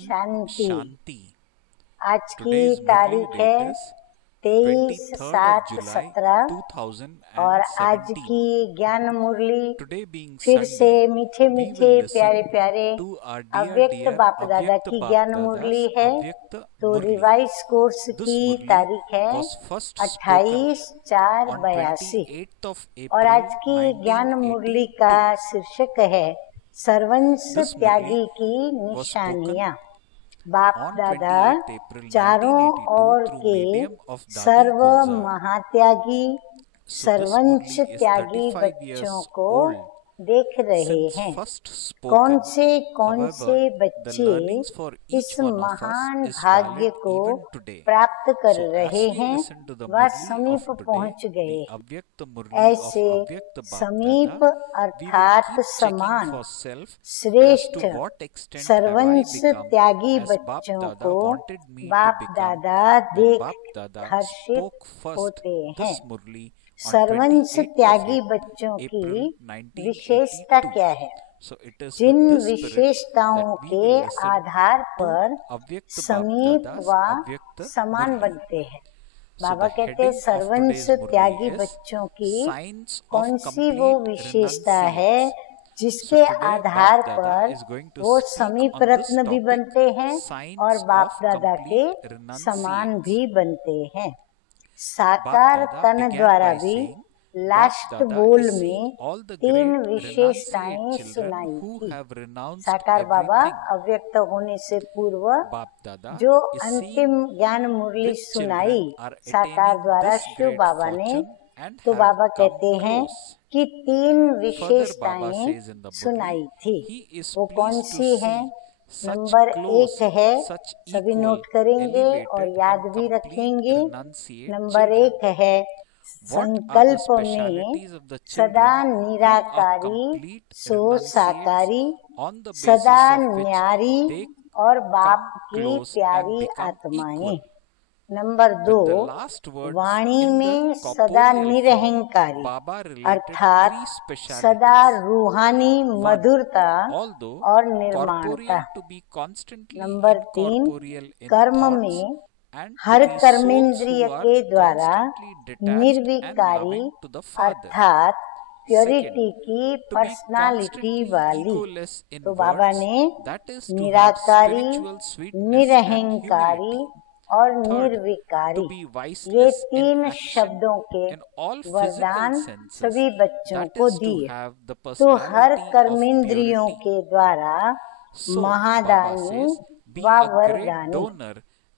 शांति। शांति। आज की Today's तारीख Murli है date is 23/7/17 और आज 2017. की ज्ञान मुरली Today being फिर से Sunday, मीठे we मीठे will listen प्यारे प्यारे to our dear अव्यक्त बाप दादा Avyakt की Bap ज्ञान Dada's मुरली है। Avyakt तो Murli. रिवाइज कोर्स This की Murli तारीख है was first spoken 28/4/82 on 28th of और April आज की ज्ञान मुरली 1982. का शीर्षक है सर्वंस This त्यागी Murli की was spoken निशानियां। बाप on दादा 28 April चारों 1982 ओर through के medium of Dadi serve Gulzar. महात्यागी So this सर्वंश Murli is त्यागी 35 बच्चों years को old देख रहे since हैं। first कौन spoken. से However, the बच्चे learnings for इस each one of us महान is भाग्य valid को even today. प्राप्त कर So रहे as we हैं listen to the वह Murli समीप of today, पहुंच गए the हैं। Avyakt Murli of ऐसे Avyakt Bap समीप Dada, we will अर्थात keep checking समान for self as श्रेष्ठ to what extent have I सर्वंश become Tyagi as Bap बच्चों Dada को wanted me to बाप become दादा when देख Bap Dada हर्षित spoke first होते हैं। this Murli on सर्वंश 28th of त्यागी बच्चों की April विशेषता 1982. क्या है? So it is Jin with this spirit विशेषताओं that we के will listen आधार to पर Avyakt Bap समीप Dada's व Avyakt समान Murli. बनते हैं। So बाबा the कहते हैं heading of सर्वंश today's Tyagi Murli is बच्चों की Signs of कौन सी वो Complete विशेषता है Renunciates. जिसके So today आधार Bap पर Dada is going to वो speak समीप on this रत्न भी topic, बनते हैं और Signs बाप of दादा के Complete समान Renunciates. भी बनते हैं। Bap साकार Dada तन began द्वारा by भी saying, Bap लास्ट Dada बोल is में seeing all the तीन great विशेषताएं renunciate children सुनाई who थी। have renounced साकार बाबा everything. अव्यक्त होने से पूर्व Bap Dada जो is अंतिम seeing ज्ञान मुरली which सुनाई children are साकार attaining द्वारा this शिव great बाबा ने, fortune and तो have बाबा come कहते हैं close. कि तीन Further, Baba विशेषताएं says in the सुनाई Murli, थी। he is वो कौन pleased to सी हैं? see such नंबर close, 1 है, such सभी equal, नोट करेंगे और elevated याद and भी complete रखेंगे। renunciate number children. 1 है What are the संकल्प में specialities of the सदा children who are Nirankari complete so साकारी renunciates on the basis सदा of which न्यारी they और बाप come की close and प्यारी become आत्माएं। equal? Number 2 With the last words वाणी in में the सदा corporeal form, निरहंकारी Baba related अर्थात 3 सदा specialities. रूहानी 1. मधुरता Although और निर्माणता। corporeal to be constantly number 3 incorporeal in कर्म thoughts में and to her be souls कर्मेंद्रिय who are के द्वारा constantly detached and निर्विकारी loving to the Father. अर्थात प्योरिटी Second, की to be पर्सनालिटी constantly वाली। egoless in तो बाबा words, ने that is to have Nirankari spiritual sweetness and निरहंकारी humility. और Third, to निर्विकारी be ये viceless in 3 action शब्दों के in all वरदान physical senses, सभी बच्चों that को is to दिए। have the तो हर personality of कर्मेंद्रियों purity. के द्वारा So, Baba Mahadani says, be व a great वरदानी। donor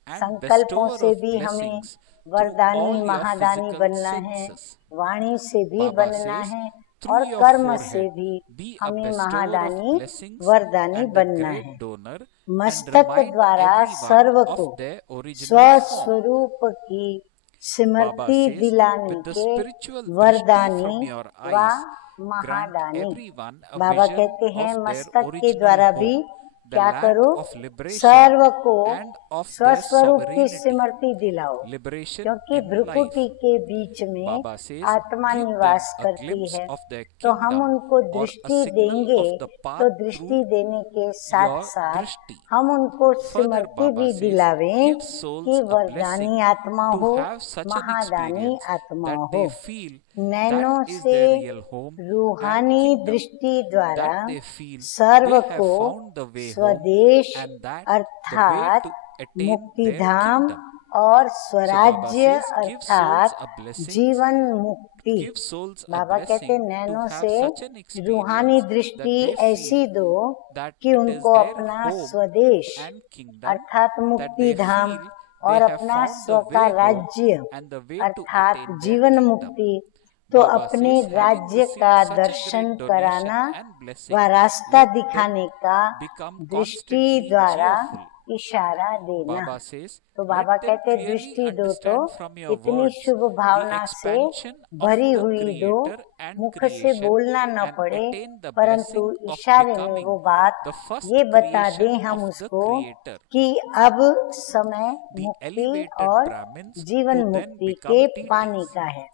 and संकल्पों bestower से of भी हमें blessings through वरदानी all your Mahadani physical बनना है, senses. वाणी से भी Baba बनना says, है through और your कर्म से forehead, भी be a हमें bestower of Mahadani blessings वरदानी and a बनना great है। donor, and मस्तक remind द्वारा everyone सर्व of को their original form. स्वस्वरूप की Baba स्मृति says, दिलाने with the के spiritual drishti वरदानी from your व eyes, grant Mahadani. everyone a Baba vision कहते हैं of their मस्तक के original द्वारा भी home, the क्या land करो? of liberation सर्व को and of their स्वस्वरूप की sovereignty, स्मृति दिलाओ, liberation क्योंकि in life. भ्रुकुटी के बीच में Baba says, आत्मा give them निवास a करती glimpse है। of their तो हम kingdom उनको or a दृष्टि signal देंगे, of the path तो दृष्टि through देने के साथ your साथ drishti. हम उनको Further, स्मृति Baba भी says, दिलावें give कि souls a वरदानी blessing आत्मा to हो, have such an Mahadani experience आत्मा that हो। they feel Naino that is से their real home and रूहानी kingdom, दृष्टि द्वारा that they feel serve they have को found the way home स्वदेश and that the way अर्थात to attain Muktidham their kingdom. और So Baba स्वराज्य says, give souls अर्थात a blessing, जीवन मुक्ति। give souls a बाबा कहते blessing to नैनों have से such an रूहानी experience that दृष्टि they ऐसी feel दो that कि it is उनको their अपना home स्वदेश and kingdom, अर्थात that they मुक्तिधाम feel और they have अपना found स्व the का way home राज्य and the way to अर्थात attain their जीवन kingdom. मुक्ति। तो Baba अपने says, having राज्य received का such a Darshan great donation कराना and blessing, व रास्ता let them दिखाने का become दृष्टि constantly द्वारा cheerful. इशारा देना। Baba says, तो let बाबा them कहते clearly दृष्टि दो तो understand from your इतनी words शुभ the भावना से expansion of भरी the हुई दो, Creator and मुख से creation बोलना न and पड़े, attain the परंतु blessing of इशारे में becoming वो बात the first ये बता creation दें हम of the उसको Creator. कि अब समय The मुक्ति elevated और Brahmins जीवन who then मुक्ति become के deities. पाने का है।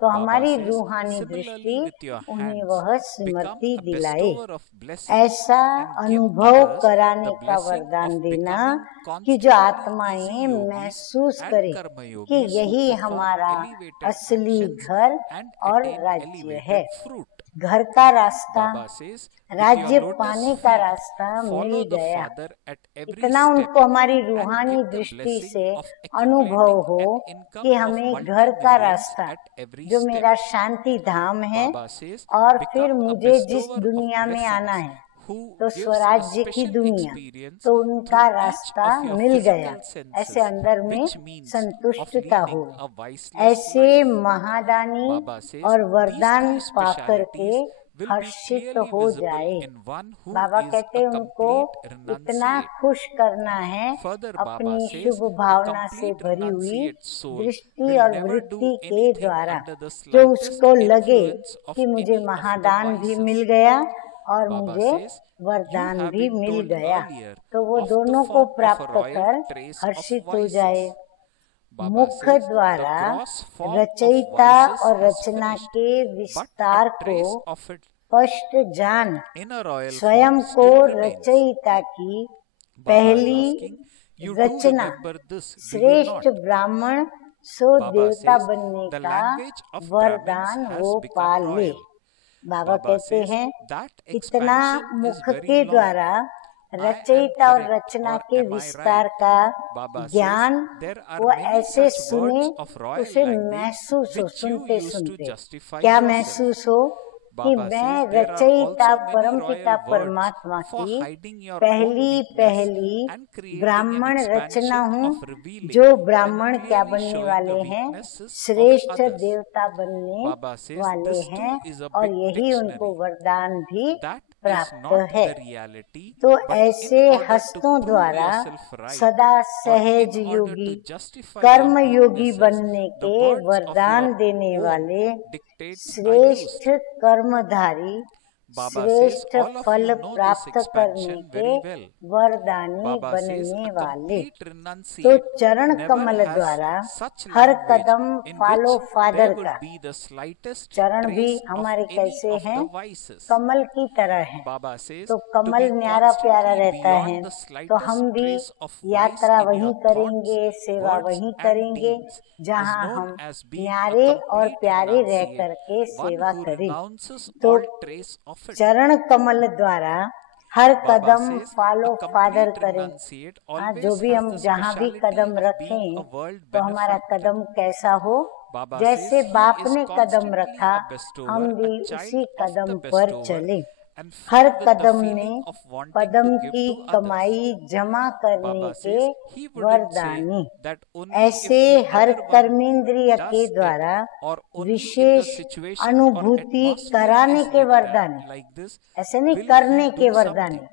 तो Baba हमारी says, रूहानी similarly दृष्टि with your उन्हें hands, वह become स्मृति a दिलाए। bestower of blessings ऐसा and give अनुभव others कराने the का blessing वरदान of देना becoming कि जो constantly आत्माएं easy yogis महसूस and करें karma कि yogis who यही perform हमारा elevated असली actions घर and और attain राज्य है। elevated fruit. घर का रास्ता, Baba says, with राज्य your lotus पाने का feet, रास्ता मिल follow the गया। Father at every इतना step उनको हमारी and रूहानी get the दृष्टि blessing से of अनुभव accumulating हो an income कि of हमें घर का multi-millions रास्ता at every जो step. मेरा शांति धाम है Baba says, और फिर become a मुझे जिस bestower of दुनिया में आना blessings है who तो gives a स्वराज्य की special दुनिया, experience तो through उनका each रास्ता of your मिल गया। physical ऐसे senses, अंदर में which means of संतुष्टता हो। leading a viceless ऐसे life. महादानी Baba says, और these वरदान three पाकर के specialities will be Harshit clearly हो visible जाए। in one who Baba is कहते a हैं उनको complete इतना renunciate. खुश करना है Further, Baba अपनी says, शुभ a भावना से complete भरी हुई renunciate soul दृष्टि will और never do वृत्ति के anything द्वारा, under the जो slightest उसको लगे influence of कि मुझे any of the महादान भी मिल vices. गया और Baba मुझे says, you वरदान have भी been मिल told गया, earlier तो वो of the दोनों को form of a प्राप्त royal कर trace of हर्षित हो जाए। vices. Baba मुख says, the द्वारा gross form of रचयिता vices और has रचना finished, के but विस्तार a को trace of it स्पष्ट जान in a royal स्वयं form को still remains. रचयिता की Baba is पहली asking, you do Rachna remember this, do you श्रेष्ठ not? ब्राह्मण सो Baba देवता says, बनने the का language of वरदान Brahmins वो has पा become ले। royal. बाबा Baba कहते says, हैं that इतना expansion is मुख very के long. द्वारा I am रचयिता और correct, रचना or के am I विस्तार right? का Baba says, ज्ञान there are वो many ऐसे such सुने words of royal उसे language महसूस हो, which you सुनते used to सुनते justify क्या yourself. महसूस हो कि Baba मैं says there are रचयिता also many परमपिता royal words परमात्मा for की hiding your own पहली weakness पहली and creating an ब्राह्मण रचना expansion हूँ, of revealing जो and ब्राह्मण क्या clearly बनने showing वाले the हैं, weaknesses of श्रेष्ठ others. देवता बनने Baba says वाले this हैं too is a और big यही उनको dictionary. वरदान भी That is प्राप्त not है। the reality, तो but ऐसे in order to हस्तों prove द्वारा yourself right, सदा or सहज in order Yogi to justify कर्म your योगी weaknesses, बनने the के words of वरदान your देने own वाले dictates are used. श्रेष्ठ कर्मधारी Baba says श्रेष्ठ all of फल you know this प्राप्त करने expansion के very well. वरदानी Baba says बनने a वाले। complete तो renunciate चरण never कमल has द्वारा such her language Kadam in follow which father there का। would be the slightest चरण भी trace of हमारे any कैसे of हैं? the vices. कमल की तरह है। Baba says तो to कमल be न्यारा प्यारा constantly रहता है, beyond the तो slightest हम भी trace of vice यात्रा in वहीं your thoughts, करेंगे, सेवा words वहीं and करेंगे deeds is जहाँ known हम as being a न्यारे और complete प्यारे रह renunciate, करके one सेवा who करें। renounces तो all trace of it. चरण कमल द्वारा हर Baba Kadam says follow a father complete करें। renunciate हाँ, जो always भी has हम the जहाँ भी speciality कदम of being रखें a world तो हमारा benefactor. कदम कैसा हो, Baba जैसे says he बाप is ने कदम constantly रखा a bestower, हम भी a उसी child of कदम the पर bestower, चले। and her filled with the Kadam feeling में of wanting Padma to give की to others. कमाई जमा करने Baba के says he wouldn't say वरदानी। that only if ऐसे the her other one कर्मेंद्रिय does के it, द्वारा or only if the wishes situation or अनुभूति atmosphere कराने is के like वरदानी। that, like this, ऐसे नहीं will करने he के do वरदानी, something?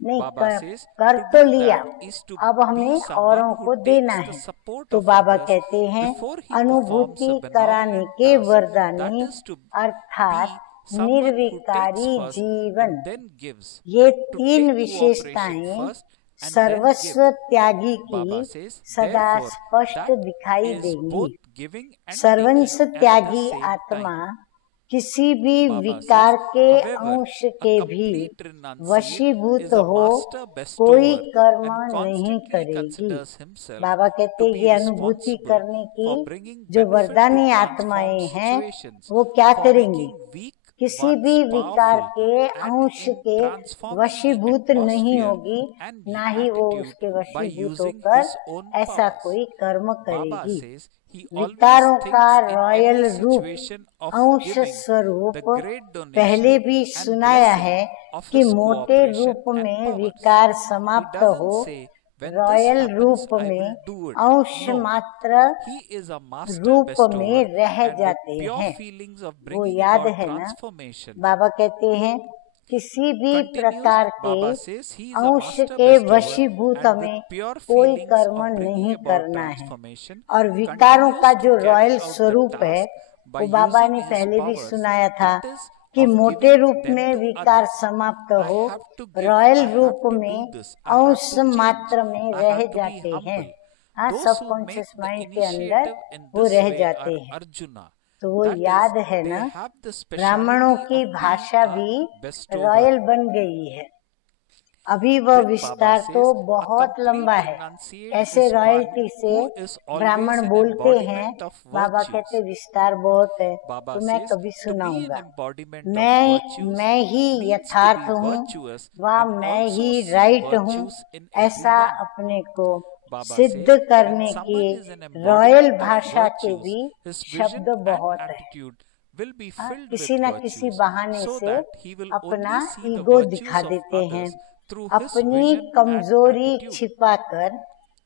नहीं Baba says कर to तो do लिया, that is to अब be हमें someone औरों who को देना takes the है। support तो of बाबा others कहते हैं before he performs अनुभूति a कराने benevolent के task, वरदानी that is to अर्थात be someone who takes निर्विकारी first जीवन। and then gives, ये to तीन take cooperation विशेषताएं first and then सर्वस्व give. त्यागी की Baba says सदा therefore स्पष्ट that दिखाई is देंगी। both giving and सर्वंश taking at the Tyagi same आत्मा time. किसी भी Baba विकार says, के however, अंश a के भी complete renunciate वशीभूत is a हो master कोई bestower कर्म and नहीं constantly करेगी। considers himself बाबा कहते to हैं be ये अनुभूति responsible करने की for bringing जो benefit to वरदानी transform आत्माएं हैं situations, वो क्या for करेंगी? making weak किसी ones भी विकार powerful, के and अंश in के transforming the वशीभूत नहीं atmosphere होगी, and the ना ही वो attitude उसके by वशीभूत using होकर his own ऐसा powers. कोई कर्म Baba करेगी। says he always विकारों का thinks in रॉयल every रूप situation of अंश giving स्वरूप the great पहले donation भी and सुनाया blessing है of कि his मोटे cooperation रूप and में powers. विकार He समाप्त doesn't हो, say when this royal happens रूप I में will do it. अंश No, मात्र he is a master रूप bestower में रह and with जाते pure हैं। feelings of वो bringing याद about है ना, transformation. बाबा कहते हैं किसी भी Continues, प्रकार के Baba says he is a अंश master के bestower वशीभूत and with हमें pure कोई feelings कर्म of bringing नहीं about करना है। transformation और विकारों continues का to जो carry रॉयल out the स्वरूप है task by वो बाबा using ने his पहले भी powers, सुनाया था that is कि of मोटे giving रूप them में to विकार others. समाप्त I हो, have to give, royal I have रूप to do में this, I have अंश to change, मात्र में I रह have to be जाते हैं। humble. हाँ, Those who subconscious make the mind के अंदर initiative in वो this रह way जाते are हैं। Arjuna, तो वो That is, याद है they ना, have the ब्राह्मणों speciality की of भाषा being भी a bestower. रॉयल बन गई है। अभी वह Then विस्तार Baba तो says, a बहुत complete लंबा है। renunciate ऐसे is one रॉयल्टी से who is always ब्राह्मण an बोलते हैं, embodiment of बाबा virtues. कहते विस्तार बहुत है, Baba तो मैं says, कभी to be an सुनाऊंगा। embodiment of मैं virtues ही means to यथार्थ be हूँ, virtuous व and मैं also ही see राइट हूँ, virtues in ऐसा everyone. अपने को Baba सिद्ध says, करने when के someone is an royal embodiment of भाषा के virtues, भी his शब्द vision and बहुत है। attitude will be filled किसी with न किसी virtues, बहाने so से that he will अपना only see the ego virtues दिखा of देते हैं, others through his अपनी vision and कमजोरी attitude. छिपाकर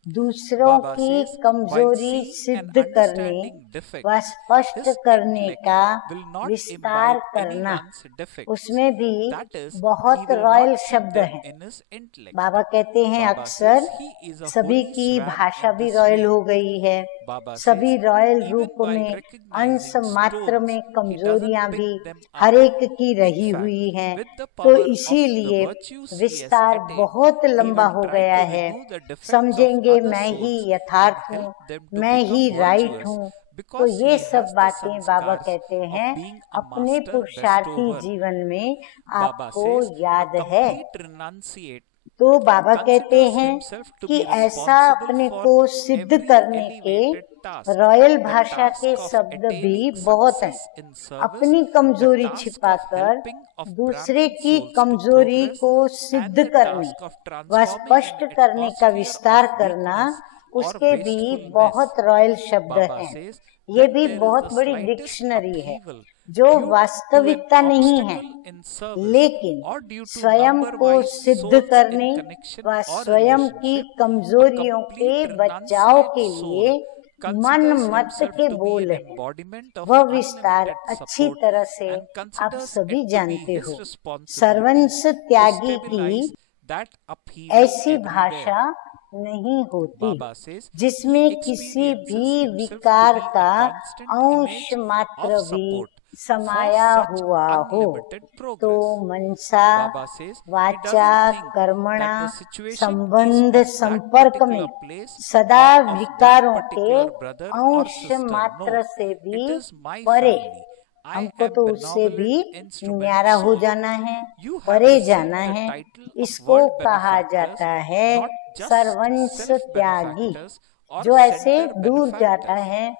दूसरों Baba की says, while कमजोरी seeing and सिद्ध करने understanding defect, व स्पष्ट his करने intellect का will not विस्तार imbibe करना, anyone's defects. उसमें भी That is, he बहुत will रॉयल not see शब्द them हैं। in his intellect. बाबा कहते हैं Baba अक्सर says he is a सभी holy की swan भाषा in भी this रॉयल way. हो गई है, Baba सभी says, रॉयल even रूप while में अंश recognizing मात्र stones, में he doesn't कमजोरियां pick भी them up. हर एक की रही In fact, हुई हैं, with the तो power of the इसीलिए virtues he has विस्तार attained, बहुत he लंबा will हो try गया to है। remove the defects of समझेंगे other मैं ही souls and यथार्थ हूँ, help them to मैं ही become राइट virtuous, हूँ, तो because ये he सब has the बातें बाबा sanskars कहते of हैं being a अपने master पुरुषार्थी bestower. जीवन में Baba आपको says, a याद है। complete renunciate तो बाबा कहते considers हैं himself to कि be ऐसा responsible अपने for को सिद्ध every करने के elevated task. रॉयल The भाषा task के of शब्द भी attaining बहुत हैं। success in service, अपनी the कमजोरी task of छिपाकर helping of दूसरे Brahmin की souls to कमजोरी progress, को and सिद्ध the करने task of व transforming स्पष्ट an करने का atmosphere विस्तार of करना, weakness or उसके भी wastefulness. बहुत रॉयल शब्द Baba हैं। says, ये when भी there is बहुत the बड़ी slightest डिक्शनरी है, upheaval जो due to an वास्तविकता नहीं है, obstacle in service लेकिन or due to स्वयं को number-wise सिद्ध souls करने in connection व or स्वयं की relationship, a कमजोरियों के complete बचाव के renunciate लिए soul मन considers मत himself के to be बोल an है। embodiment of वह विस्तार unlimited अच्छी support तरह से and आप considers सभी it to be जानते his हो। responsibility सर्वंस to त्यागी की stabilize that upheaval ऐसी everywhere. भाषा नहीं होती Baba says, जिसमें he किसी experiences भी himself to विकार be a का constant अंश image मात्र of भी support for समाया such हुआ हो, unlimited तो progress. Mansa Baba says he वाचा doesn't think कर्मणा that the situation is संबंध of that संपर्क में particular place सदा or of that विकारों के particular brother or अंश sister. मात्र No, से भी it is my परे, family. I हमको am तो उससे भी benevolent instrument न्यारा हो soul. जाना है, You have परे received जाना the है। title of इसको world कहा benefactors, जाता है not just सर्वंस self Tyagi, benefactors or जो ऐसे center दूर जाता benefactors. है,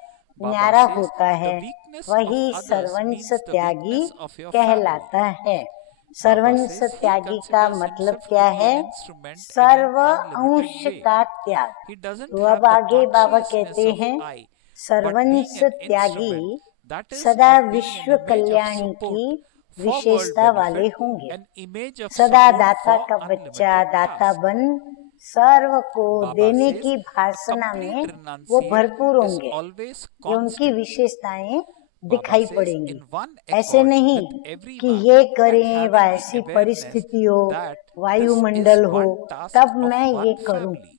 Baba न्यारा says, होता है, the weakness वही of others सर्वंस means the Tyagi weakness of your family. कहलाता है। Baba सर्वंस says he त्यागी का considers मतलब himself क्या to be है? an instrument in serve an unlimited अंश way. का त्याग। He doesn't तो have अब the आगे बाबा consciousness कहते of हैं I, but being सर्वंस an Tyagi instrument, that is सदा of being विश्व an image of Kalyani support की for world विशेषता वाले benefit, होंगे। an image of सदा support दाता for का बच्चा unlimited दाता task. बन सर्व को Baba देने says की a भासना में complete वो renunciate भरपूर is होंगे। always ये उनकी constant. विशेषताएं Baba दिखाई says पड़ेंगी। in one ऐसे accord नहीं with कि everyone ये and करें व having ऐसी the परिस्थिति हो, awareness that this वायुमंडल is हो, one task तब of मैं ये one करूं। family.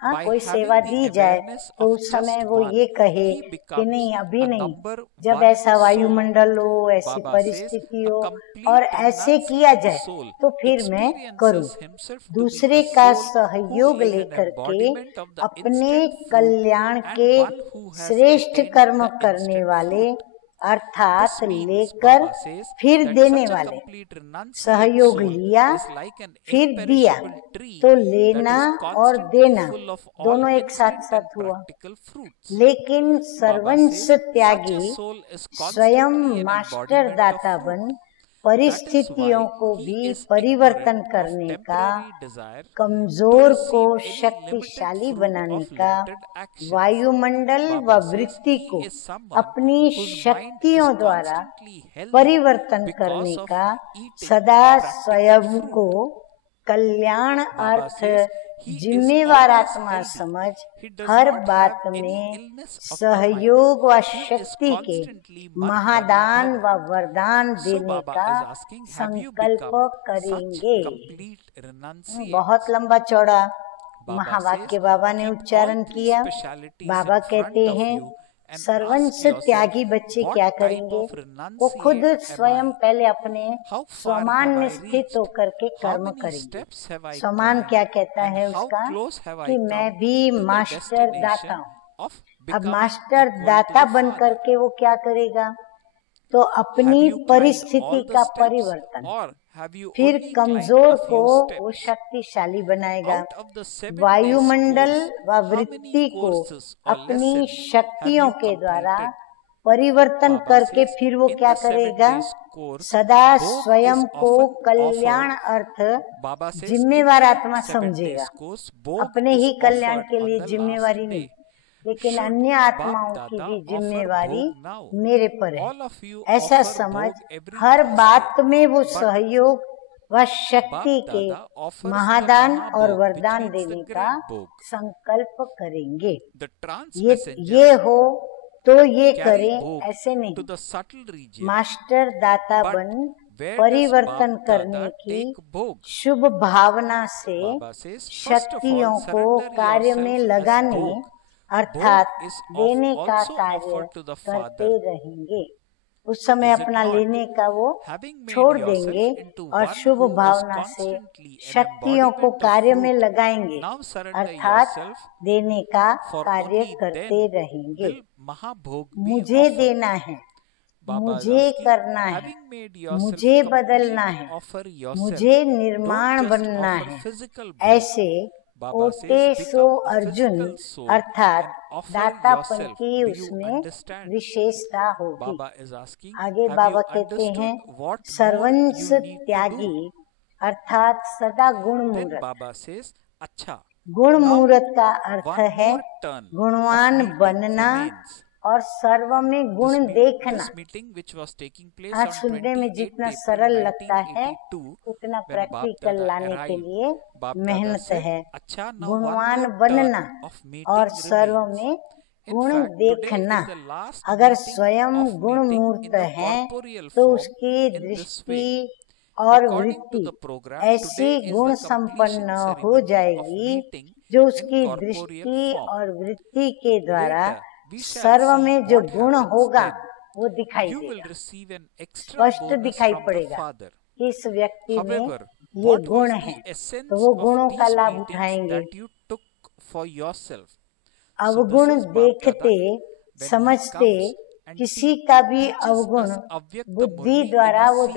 हाँ, By कोई having सेवा the दी जाए awareness तो of उस समय just वो one, ये कहे he कि becomes नहीं अभी a नहीं, number जब one ऐसा soul. वायुमंडल हो, ऐसी Baba says परिस्थिति a हो complete और ऐसे किया renunciate जाए soul तो फिर मैं करूं। experiences himself to be दूसरे a का soul who सहयोग is an लेकर के embodiment of the अपने instant fruit कल्याण and के one who has श्रेष्ठ attained कर्म the करने instant वाले, fruit. अर्थात This means, लेकर Baba says, फिर that देने such a वाले। complete renunciate सहयोग soul लिया is like an फिर दिया, imperishable tree तो that लेना is और constantly देना full of all दोनों एक साथ instant साथ and हुआ। practical fruits. लेकिन Baba सर्वंस says, such a Tyagi soul is स्वयं constantly an master embodiment of दाता fruit. बन That is परिस्थितियों why को he भी is परिवर्तन ignorant of करने का, temporary desire to कमजोर को receive any limited शक्तिशाली fruit बनाने of का, limited actions. वायुमंडल व Baba says वृत्ति he को is someone अपनी whose mind is शक्तियों द्वारा constantly healthy परिवर्तन because करने of का eating सदा practical स्वयं fruit. को कल्याण Baba earth says he is जिम्मेवार always आत्मा healthy. समझ He does हर not बात have any में illness of the mind. सहयोग व He is शक्ति के constantly man महादान bani व bhava. वरदान So देने Baba का is asking, have you संकल्प become such करेंगे। complete renunciates? बहुत लंबा चौड़ा Baba महावाक्य says, बाबा ने keep उच्चारण all three किया। specialities बाबा in front कहते of हैं you and सर्वंस ask yourself, त्यागी बच्चे what क्या type करेंगे? of वो खुद renunciate am स्वयं I? पहले अपने How far have स्वमान I स्थित reached? होकर के How कर्म many करेंगे। steps have I स्वमान climbed? क्या कहता And है how उसका close have I कि मैं come भी to the मास्टर दाता destination हूँ, of अब become मास्टर equal to दाता the बन Father? करके वो क्या करेगा? तो Have अपनी you climbed परिस्थिति all the का steps, परिवर्तन, or have you फिर only climbed कमजोर a को few वो steps? शक्तिशाली बनाएगा। Out of the 7 days वायुमंडल course, व how वृत्ति many को courses or अपनी lessons have शक्तियों you के द्वारा completed? परिवर्तन Baba करके says, फिर वो in क्या the 7 करेगा? days course, सदा Bhog स्वयं is को often Kalyan offered. Earth Baba says, in जिम्मेवार the आत्मा 7 समझेगा। days course, Bhog अपने is ही कल्याण offered के on लिए the जिम्मेवारी last नहीं, day. लेकिन Should अन्य Bap आत्माओं की Dada भी offer जिम्मेवारी Bhog now? मेरे पर है। All of you ऐसा offer समझ Bhog every हर बात Thursday. में वो But सहयोग व Bap शक्ति के Dada offers the महादान और Mahabhog, which वरदान means the देने का great Bhog. संकल्प करेंगे। The trance ये messengers हो तो ये carry करें, Bhog ऐसे to नहीं। the subtle region. मास्टर दाता But बन where does परिवर्तन Bap करने Dada की take Bhog? शुभ भावना से Baba says, first of शक्तियों all, को surrender कार्य में yourself as लगाने Bhog. अर्थात Bhog is देने का also कार्य offered to the करते Father. रहेंगे। उस समय Is it अपना not? लेने का वो Having made छोड़ yourself देंगे into और one शुभ who is भावना से constantly an शक्तियों को embodiment of कार्य में fruit, लगाएंगे, now surrender अर्थात yourself, देने का for कार्य only करते then रहेंगे। will Mahabhog be मुझे offered. देना है, Baba is मुझे asking, करना है, having made yourself मुझे complete, बदलना है, offer yourself. मुझे निर्माण Don't just बनना offer है। physical bhog. ऐसे Baba says, ओटेसो become a Arjun physical soul अर्थात and offer दातापन yourself. की Do you उसमें understand? विशेषता होगी। Baba is asking, आगे have बाबा you कहते हैं understood what more सर्वंस you need to Tyagi do? अर्थात सदा गुण Then मूरत। Baba says, अच्छा, गुण now मूरत का अर्थ one है more turn of गुणवान meeting बनना remains. और सर्व में गुण देखना। This meeting which was taking place आज on सुनने में 28 जितना April सरल लगता है 1982, उतना when प्रैक्टिकल Bap लाने Dada के arrived, लिए Bap Dada मेहनत said, है। अच्छा, now one गुणवान more बनना turn of meeting और सर्व remains. में In गुण fact, today देखना। is the last अगर meeting स्वयं of गुण meeting मूर्त in the है corporeal तो form उसकी in this दृष्टि way. और According to वृत्ति the program, ऐसी today is गुण the completion संपन्न हो ceremony of जाएगी meeting जो in उसकी corporeal दृष्टि form. और वृत्ति के द्वारा Later, we shall serve see में जो what गुण happens होगा then. वो दिखाई You will देगा, receive an extra स्पष्ट bonus दिखाई from the पड़ेगा Father. कि इस व्यक्ति में However, ये what गुण was है, the essence तो वो of गुणों का these लाभ meetings उठाएंगे। that you took for yourself? So अवगुण this is Bap देखते Dada when he समझते comes and किसी का भी teaches अवगुण us Avyakta बुद्धि Murli in द्वारा a वो season.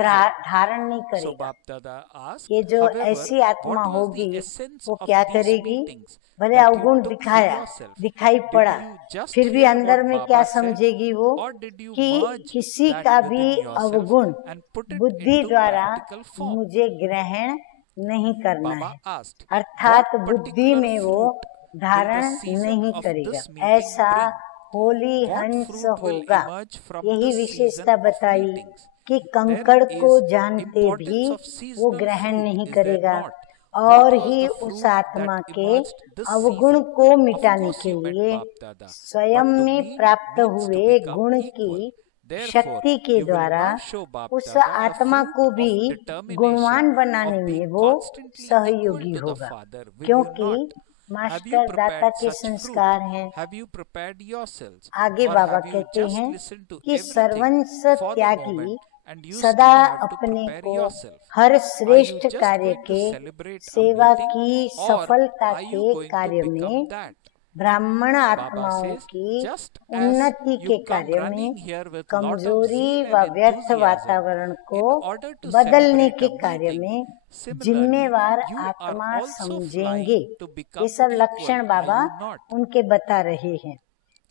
धारण नहीं So करेगा। Bap Dada asked, ये जो however, ऐसी आत्मा what was होगी the essence वो of क्या these करेगी? meetings भले that you अवगुण took for दिखाया, yourself? दिखाई Did पड़ा, you just फिर भी hear अंदर what में क्या Baba said, समझेगी वो or did you कि merge किसी that का within भी yourself अवगुण and put it बुद्धि into द्वारा practical form? मुझे ग्रहण नहीं करना Baba है, asked, अर्थात what बुद्धि particular में वो fruit will the धारण season नहीं of करेगा। this meeting ऐसा bring? होली What हंस fruit will होगा। emerge from यही this विशेषता season of बताई meetings? कि There कंकड़ को is जानते भी importance of वो seasonal ग्रहण fruit, नहीं is there करेगा not? और What was ही the उस fruit आत्मा that के emerged this अवगुण season? को Of मिटाने course के you met लिए Bap Dada, स्वयं but to में meet प्राप्त means to हुए become गुण equal. की Therefore, शक्ति के you will द्वारा now show Bap उस Dada the आत्मा fruit को of भी determination गुणवान बनाने of में being वो constantly equal सहयोगी to the होगा, Father. Will you क्योंकि not? Have you मास्टर दाता prepared के such fruit? संस्कार हैं। Have you prepared yourselves? आगे Or बाबा have you कहते just हैं listened to कि everything सर्वंस for the Tyagi moment and you सदा still have to अपने prepare को yourself? हर Are you श्रेष्ठ just कार्य going to के celebrate a सेवा meeting, की or सफलता are you के going कार्य to become में that? ब्राह्मण Baba आत्माओं says, की just as उन्नति you के come कार्य running में here with lot of कमजोरी zeal व and व्यर्थ enthusiasm वातावरण को in order to बदलने celebrate के a कार्य meeting, में similarly, जिम्मेवार you are आत्मा also समझेंगे। flying to ये become सब equal, लक्षण are बाबा you not? उनके बता रहे हैं।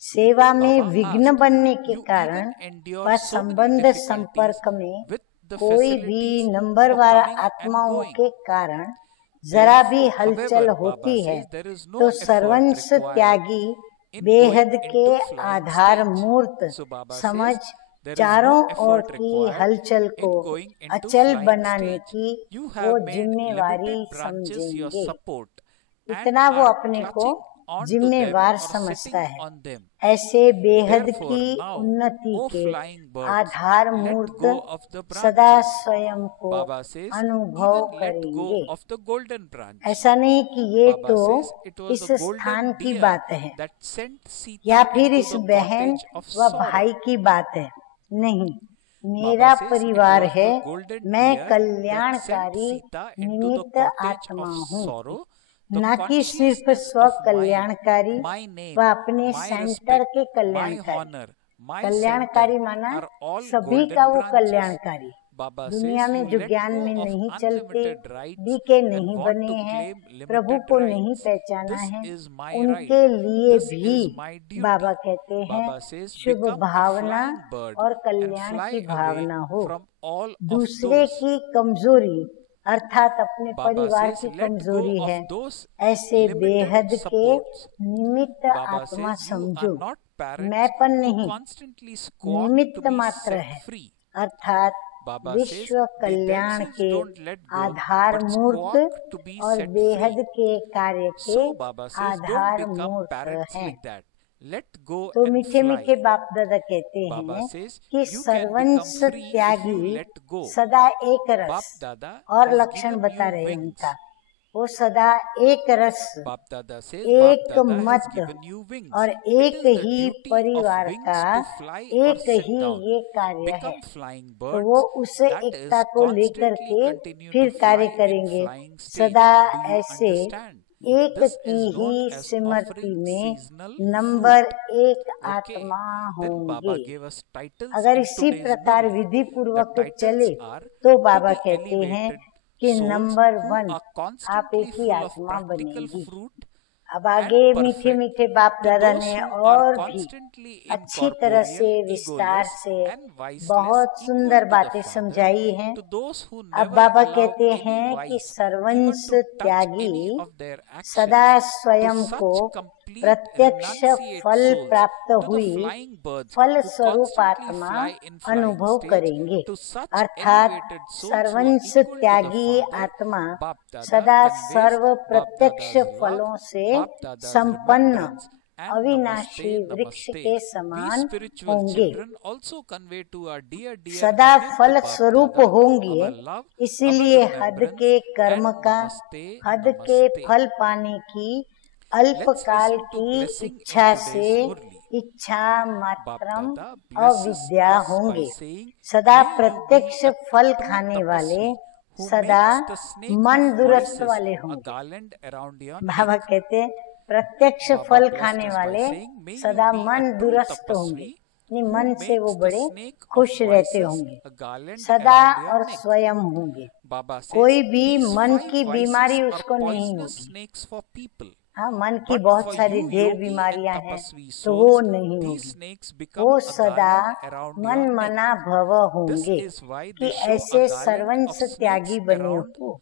सेवा में Baba विघ्न asked, बनने के you कारण even endure व so many संबंध difficulties संपर्क में with the कोई भी facilities नंबरवार for coming and आत्माओं going. के कारण जरा भी Therefore, हलचल however, होती Baba है says there is no तो effort सर्वंस required त्यागी in बेहद going के into flying आधार stage. मूर्त So Baba समझ says there is चारों no ओर effort की required हलचल को in going into अचल flying बनाने stage. की You वो have made जिम्मेवारी limited branches your समझेंगे। support and इतना वो are अपने को clutching onto them जिम्मेवार or समझता sitting है। on them. ऐसे बेहद Therefore, की now, उन्नति O के flying birds, आधार let मूर्त go of the सदा branches. स्वयं को Baba says, अनुभव even let go करेंगे। of the golden branch. ऐसा नहीं कि ये Baba तो says it was इस the स्थान golden की deer बात है that sent या Sita फिर into इस the बहन cottage of व sorrow. भाई की बात है। नहीं, मेरा Baba says it परिवार was है, the golden मैं deer that sent कल्याणकारी Sita into the निमित्त cottage आत्मा of हूँ। sorrow The ना कि सिर्फ consciousness स्व of कल्याणकारी my name, व अपने my सेंटर respect, के my कल्याणकारी। honor, my कल्याणकारी center माना are all सभी golden का वो branches. कल्याणकारी। Baba दुनिया says में you जो let ज्ञान go में of नहीं चलते, unlimited rights बीके and नहीं want बने to हैं, claim प्रभु limited को नहीं rights. पहचाना This है, is my उनके right. लिए This भी is my duty. बाबा कहते हैं Baba says Shubh become a Bhavna flying bird और and कल्याण fly की away भावना हो। from all of दूसरे those. की कमजोरी अर्थात अपने Baba परिवार says की let go कमजोरी of है, those ऐसे limited बेहद के supports. निमित्त Baba आत्मा says you are समझो। not parents मैंपन who नहीं, constantly squawk to निमित्त be मात्र set है, free. अर्थात Baba says विश्व they कल्याण themselves के don't let go Aadhaar but मूर्त squawk to be और set बेहद free. के कार्य के So Baba says don't Aadhaar become मूर्त parents हैं। like that. Let go तो and मीठे मीठे fly. बाप दादा कहते Baba हैं says कि you can become सर्वंश free if you Tyagi let go. सदा एक Bap रस Dada और has लक्षण given बता you रहे हैं wings. उनका, वो सदा एक रस, Bap Dada says Bap एक Dada has मत given you wings. और It एक is the he duty of परिवार wings का to fly or एक sit ही down. ये कार्य है। Become flying तो birds. वो उस That is एकता को लेकर constantly के continue फिर to कार्य fly in करेंगे। flying state. सदा Do you ऐसे understand? एक This की is known he as Smriti offering में seasonal नंबर fruit. एक Okay. आत्मा Then Baba होंगे। gave us titles अगर in इसी today's प्रकार Murli. विधि The पूर्वक titles चले are तो to बाबा the कहते हैं elevated कि souls नंबर who 1 are आप constantly एक ही full of आत्मा practical बनेंगी। fruit अब and आगे मीठे perfect, मीठे बाप to दादा those ने who और are भी constantly अच्छी तरह से incorporeal, विस्तार egoless से and viceless, बहुत equal सुंदर to the बातें Father, समझाई हैं। to those who अब never बाबा allow कहते any हैं कि vice even सर्वंश to touch Tyagi any of their सदा actions. To स्वयं को such complete प्रत्यक्ष renunciate फल souls, प्राप्त to the हुई flying birds फल who स्वरूप constantly आत्मा fly in flying अनुभव stage, करेंगे। to such अर्थात elevated souls who are सर्वंश equal to the Tyagi Father, आत्मा Bap Dada सदा conveys सर्व Bap प्रत्यक्ष Dada's love, फलों से Bap Dada's संपन्न remembrance, and अविनाशी Namaste, वृक्ष Namaste. के We समान spiritual होंगे, children also convey to our dear सदा Avyakt फल Bap स्वरूप Dada होंगे। our love, इसीलिए our हद remembrance, के कर्म and का, Namaste, हद के Namaste. फल पाने की Let's अल्पकाल listen to की blessing in इच्छा today's से Murli. इच्छा Bap मात्रम Dada blesses अविद्या us by होंगे। saying, सदा may you be प्रत्यक्ष a फल true खाने वाले tapasvi who सदा makes the snake मन of दुरुस्त voices वाले a होंगे। garland around your Baba neck. कहते हैं प्रत्यक्ष Baba फल blessed खाने us by वाले saying, may you सदा be a मन true दुरुस्त होंगे, tapasvi अपने who मन से वो makes the बड़े snake of खुश रहते voices होंगे, a garland सदा around your और neck. स्वयं होंगे। Baba कोई says भी these मन 5 की बीमारी vices are उसको नहीं poisonous होगी। snakes for people. हाँ, मन की But बहुत for सारी you ढेर yogi and बीमारियां हैं tapasvi तो वो souls, नहीं these होगी, snakes वो become a सदा garland around मन your neck. मना भव This होंगे is why कि they show a ऐसे garland सर्वंश of snakes त्यागी बने around हो।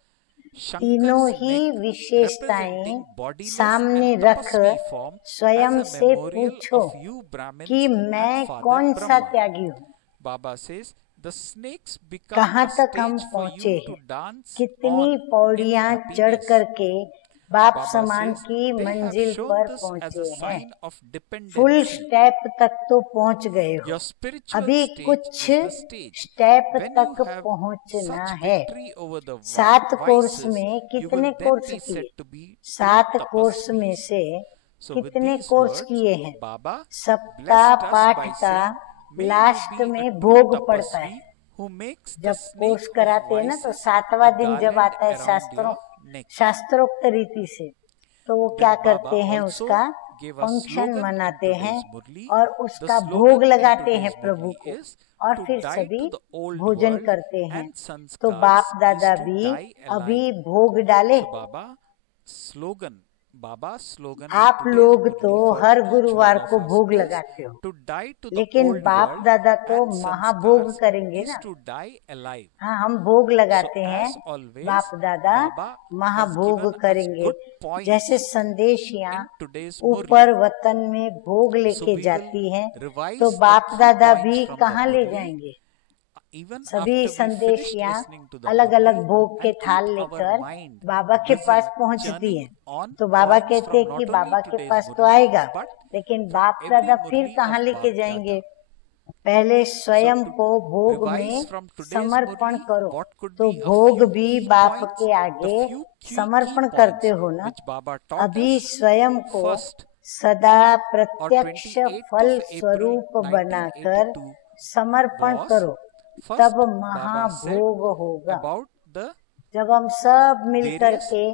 तीनों Shankar's ही neck, विशेषताएं representing bodiless सामने and रख tapasvi form स्वयं as a से memorial पूछो of you Brahmins कि and मैं Father कौन सा Brahma. त्यागी हूँ। Baba says the snakes become कहाँ a तक हम stage for पहुँचे you to हैं, dance कितनी on in पौड़ियाँ चढ़ happiness. करके बाप Baba समान says की they have मंजिल shown पर this as पहुँचे a हैं। sign of full dependency. Step तक तो पहुँच गए हो, Your spiritual अभी stage कुछ is the stage. Step When you तक have पहुँचना such है। victory over the 7 course vices, में you कितने will then कोर्स be किए? said to be 7 true course में tapasvis. से So with कितने these कोर्स words, किए हैं? Baba सप्ताह blessed us पाठ by का saying, may last you be a में true भोग पड़ता है। tapasvi who makes the जब snake कोर्स of कराते हैं ना तो vices 7वां a दिन जब garland आता है around your neck. शास्त्रोक्त रीति से, तो वो क्या Then करते Baba हैं, also उसका gave us function slogan in मनाते हैं today's Murli. और The उसका slogan भोग in लगाते हैं today's प्रभु Murli को is और to फिर die सभी to the old भोजन world करते हैं। and तो sanskars बाप is दादा to भी die अभी alive. भोग डाले। So Baba's slogan in आप today's लोग Murli तो for हर each गुरुवार one को of us भोग is लगाते हो, to die to the लेकिन old बाप world दादा तो and महाभोग sanskars करेंगे is ना। to die alive. हाँ, हम भोग So लगाते हैं, as always, बाप दादा Baba has महाभोग given us करेंगे। good points जैसे संदेशियाँ in today's ऊपर Murli. वतन में भोग So लेके we जाती will हैं, revise तो the बाप key दादा points भी from कहाँ the ले Murli. जाएंगे। Even सभी after we finished संदेशियाँ listening to the अलग अलग Murli भोग के and थाल keep लेकर our mind बाबा के busy पास पहुंचती churning हैं, on तो बाबा points कहते from हैं not कि only बाबा के today's पास तो Murli आएगा, but लेकिन from बाप every दादा फिर Murli कहाँ of लेके Bap जाएंगे। Dada. पहले So स्वयं to को भोग में revise from today's समर्पण Murli, करो। what could तो be a भोग few भी key बाप points? के The आगे few key समर्पण points करते हो ना। which Baba taught अभी us. स्वयं को First, सदा on प्रत्यक्ष 28th फल of April स्वरूप बनाकर 1982 समर्पण was करो, first तब Baba said महाभोग होगा। about the जब हम सब मिल various करके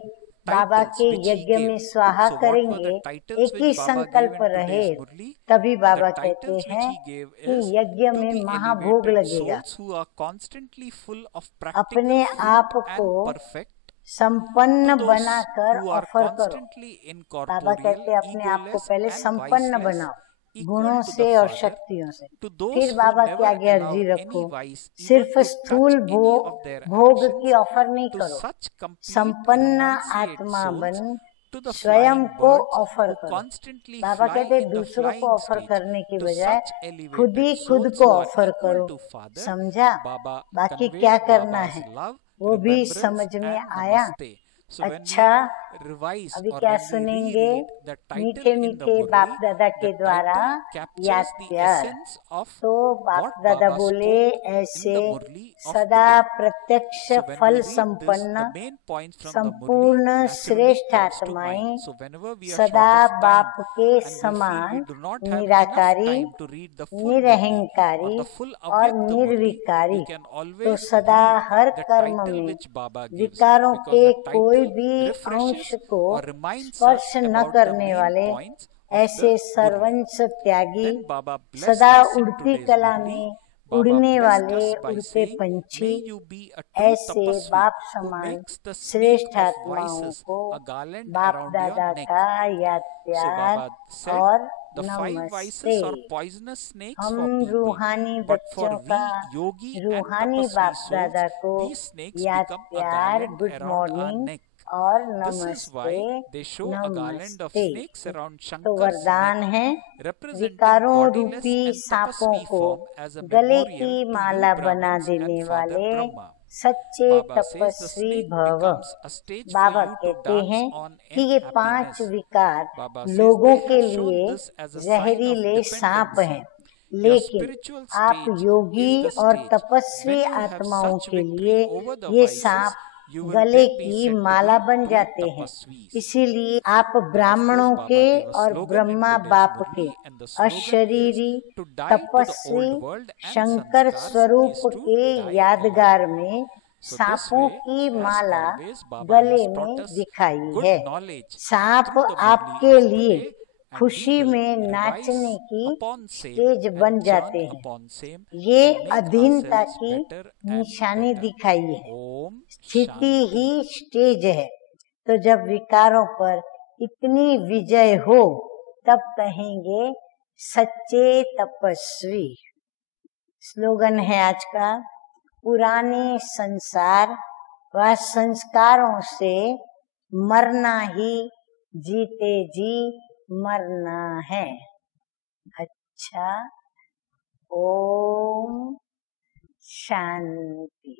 बाबा titles के which he यज्ञ में gave. स्वाहा So what were करेंगे, the titles एक ही which Baba gave संकल्प in रहे, today's Murli? तभी The बाबा कहते titles which हैं he gave कि is यज्ञ to में the महाभोग elevated लगेगा। souls who are constantly full of practical अपने आप fruit को and perfect, संपन्न to those बनाकर who are ऑफर करो। constantly बाबा incorporeal, कहते हैं अपने आप को egoless पहले and संपन्न viceless, बनाओ, equal गुणों to the से और Father, शक्तियों से। to those फिर who बाबा के never आगे allow अर्जी any रखो, vice even सिर्फ to स्थूल touch any of their भोग actions, की ऑफर नहीं to करो, such complete संपन्न renunciate आत्मा souls, बन to the स्वयं flying को birds ऑफर who करो। constantly बाबा fly कहते हैं in the दूसरों को flying ऑफर stage, करने की to बजाय such खुद ही elevated खुद souls को who are ऑफर equal करो। to Father. समझा? Baba बाकी conveyed क्या करना Baba's है love, वो भी remembrance समझ में and आया। namaste. So when अच्छा, we revise अभी or क्या when we सुनेंगे? reread the title मीठे in the मीठे बाप Murli, दादा the के द्वारा title याद captures the प्यार। essence of तो बाप what दादा Baba बोले spoke in ऐसे the Murli of सदा today. प्रत्यक्ष So when फल we read this, संपन्न the main points from the Murli संपूर्ण naturally श्रेष्ठ comes to आत्माएं mind. So whenever we are सदा short of time बाप के and we feel we समान do not have enough Nirankari, time to read the full Murli or निरहंकारी the full और Avyakta Murli, निर्विकारी, we can तो always सदा read her the कर्म title में which Baba gives, विकारों because के the कोई title भी अंश refreshes को or reminds us स्पर्श न about the करने main वाले points of ऐसे the Murli. सर्वंश Tyagi, Then Baba blessed सदा us in उड़ती today's कला Murli. में Baba उड़ने blessed वाले us by उड़ते saying, पंछी may you be a true ऐसे tapasvi बाप who समान makes the snake श्रेष्ठ of आत्माओं vices को a garland बाप around दादा your neck. का याद So प्यार Baba said, और the 5 नमस्ते। vices are poisonous snakes हम for people, रूहानी but for बच्चों we का yogi and रूहानी tapasvi बाप souls, दादा को these snakes याद become a प्यार, garland good around our morning neck. और This is नमस्ते why they show a garland of नमस्ते। snakes around तो Shankar's वरदान neck, है, representing विकारों bodiless रूपी and सांपों tapasvi को form as a गले memorial की to माला you बना Brahmins देने and Father वाले Brahma. सच्चे Baba says the तपस्वी snake भव। becomes a stage for Baba you to कहते dance हैं on कि in ये 5 happiness. विकार Baba says लोगों they के have shown लिए this as a sign of जहरीले सांप dependency. हैं, Your लेकिन spiritual आप stage योगी is the और stage. तपस्वी When you have आत्माओं such के लिए victory over the ये vices, सांप you will गले then be की said to माला be बन true जाते हैं। tapasvis. इसीलिए आप Then of ब्राह्मणों course के Baba gave a और slogan in ब्रह्मा today's बाप के Murli, and the slogan is अशरीरी to die to the तपस्वी old world and Shankar sanskars स्वरूप is to के die यादगार alive. में So this सांपों way, की as माला always, Baba गले has में taught us दिखाई good है। knowledge सांप through the Murli आपके of लिए today, and we खुशी will में revise नाचने की upon same स्टेज बन and जाते chant हैं। upon same ये and make अधीनता ourselves की better and निशानी better. दिखाई है। Om स्थिति ही Shanti. स्टेज है। तो जब विकारों पर इतनी विजय हो तब कहेंगे सच्चे तपस्वी। स्लोगन है आज का, पुराने संसार व संस्कारों से मरना ही जीते जी मरना है। अच्छा, ओम शांति।